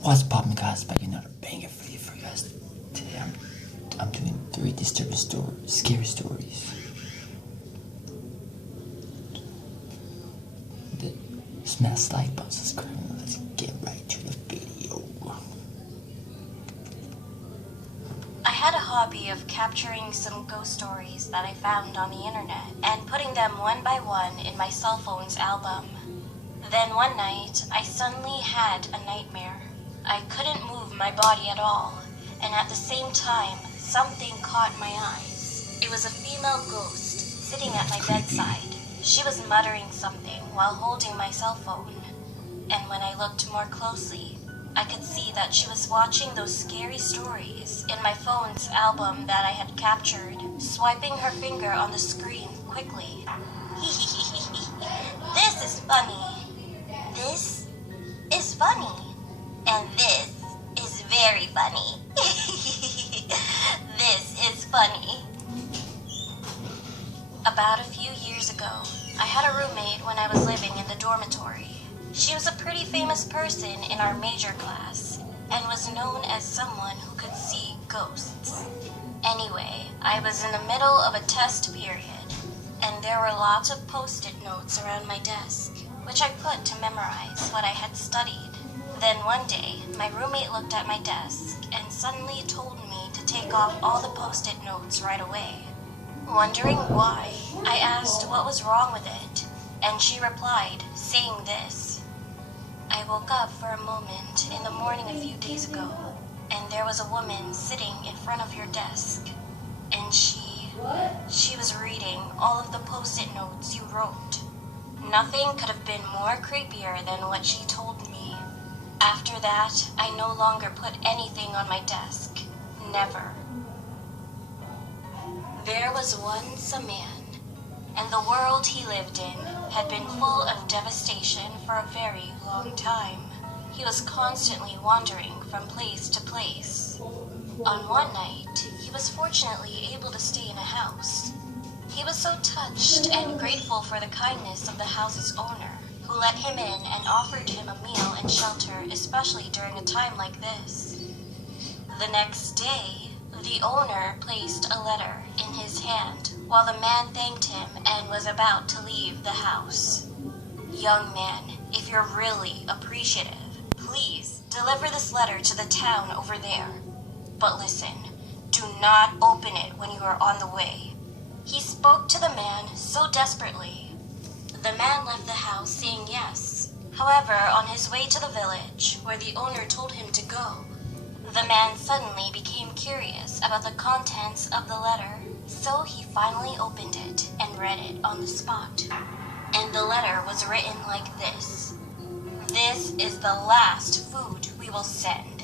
What's poppin', guys? Back another banger for you guys. Today I'm doing 3 disturbing scary stories. Smash like button, subscribe. Let's get right to the video. I had a hobby of capturing some ghost stories that I found on the internet and putting them one by one in my cell phone's album. Then one night, I suddenly had a nightmare. I couldn't move my body at all, and at the same time, something caught my eyes. It was a female ghost sitting at my bedside. She was muttering something while holding my cell phone, and when I looked more closely, I could see that she was watching those scary stories in my phone's album that I had captured, swiping her finger on the screen quickly. This is funny. This is funny. And this is very funny. This is funny. About a few years ago, I had a roommate when I was living in the dormitory. She was a pretty famous person in our major class and was known as someone who could see ghosts. Anyway, I was in the middle of a test period, and there were lots of post-it notes around my desk, which I put to memorize what I had studied. Then one day, my roommate looked at my desk and suddenly told me to take off all the post-it notes right away. Wondering why, I asked what was wrong with it, and she replied, saying this: I woke up for a moment in the morning a few days ago, and there was a woman sitting in front of your desk, and she was reading all of the post-it notes you wrote. Nothing could have been more creepier than what she told me. After that, I no longer put anything on my desk. Never. There was once a man, and the world he lived in had been full of devastation for a very long time. He was constantly wandering from place to place. On one night, he was fortunately able to stay in a house. He was so touched and grateful for the kindness of the house's owner, who let him in and offered him a meal and shelter, especially during a time like this. The next day, the owner placed a letter in his hand while the man thanked him and was about to leave the house. Young man, if you're really appreciative, please deliver this letter to the town over there. But listen, do not open it when you are on the way. He spoke to the man so desperately. The man left the house saying yes. However, on his way to the village, where the owner told him to go, the man suddenly became curious about the contents of the letter, so he finally opened it and read it on the spot. And the letter was written like this: This is the last food we will send.